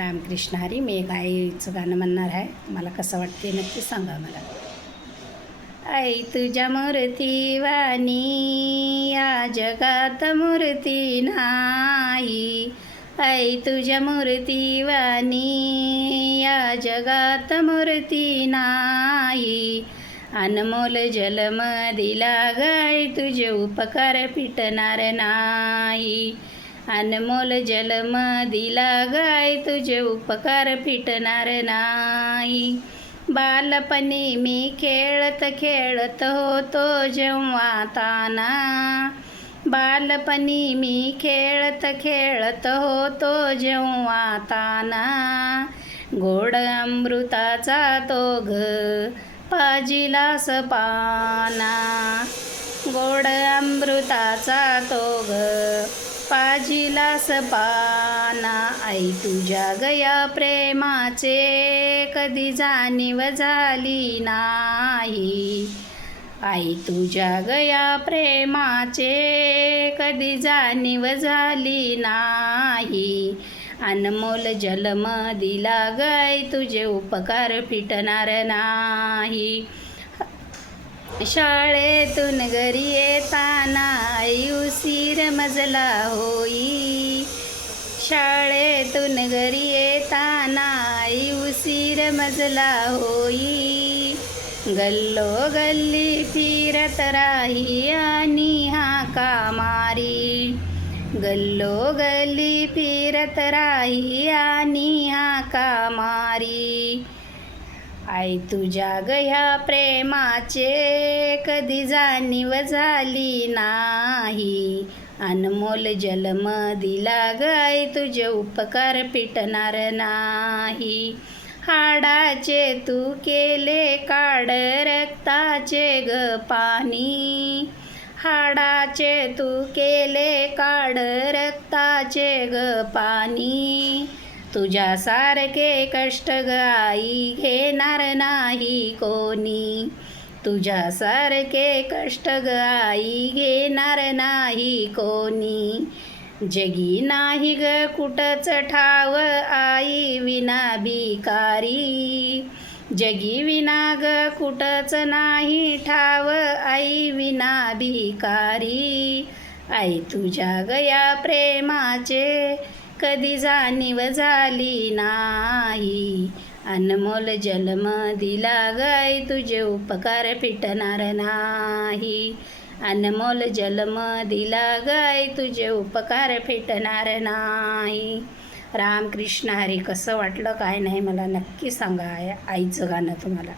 रामकृष्ण हरी. मी एक आईचं गाणं म्हणणार आहे. मला कसं वाटते नक्की सांगा मला. आई तुझ्या मूर्ती वाणी या जगात मूर्ती नाही. आई तुझ्या मूर्ती वाणी या जगात मूर्ती नाही. अनमोल जन्म दिला गाय तुझे उपकार फिटणार नाही. अनमोल जन्म दिला गाय तुझे उपकार फिटणार नाही. बालपणी मी खेळत खेळत होतो जेव्हा ताना. बालपणी मी खेळत खेळत होतो जेव्हा ताना. गोड अमृताचा तो पाजिलास पाना. गोड अमृताचा तो पाजिलास पाना. आई तुझ्या गया प्रेमाचे कधी जाणीव झाली नाही. आई तुझ्या गया प्रेमाचे कधी जाणीव झाली नाही. अनमोल जन्म दिला गाय तुझे उपकार फिटणार नाही. शाळेतून घरी येताना आई उशीर मजला होई. शाळेतून घरी येताना आई उशीर मजला होई. गल्लोगल्ली फिरत राही आणि हाका मारी. गल्लोगल्ली फिरत राही आणि हाका मारी. आई तुझ्या गया प्रेमाचे कधी जाणीव झाली नाही. अनमोल जन्म दिला गाय तुझे उपकार फिटणार नाही. हाडाचे तू केले काढ रक्ताचे ग पाणी. हाडाचे तू केले काढ रक्ताचे ग पाणी. तुझ्यासारखे कष्ट ग आई घेणार नाही कोणी. तुझ्यासारखे कष्ट ग आई घेणार नाही कोणी. जगी नाही ग कुठंच ठाव आई विना भिकारी. जगी विना ग कुठंच नाही ठाव आई विना भिकारी. आई तुझ्या गया प्रेमाचे कधी जाणीव झाली नाही. अनमोल जन्म दिला गाय तुझे उपकार फिटणार नाही. अनमोल जन्म दिला गाय तुझे उपकार फिटणार नाही. रामकृष्ण हरी. कसं वाटलं काय नाही मला नक्की सांगा आईचं गाणं तुम्हाला.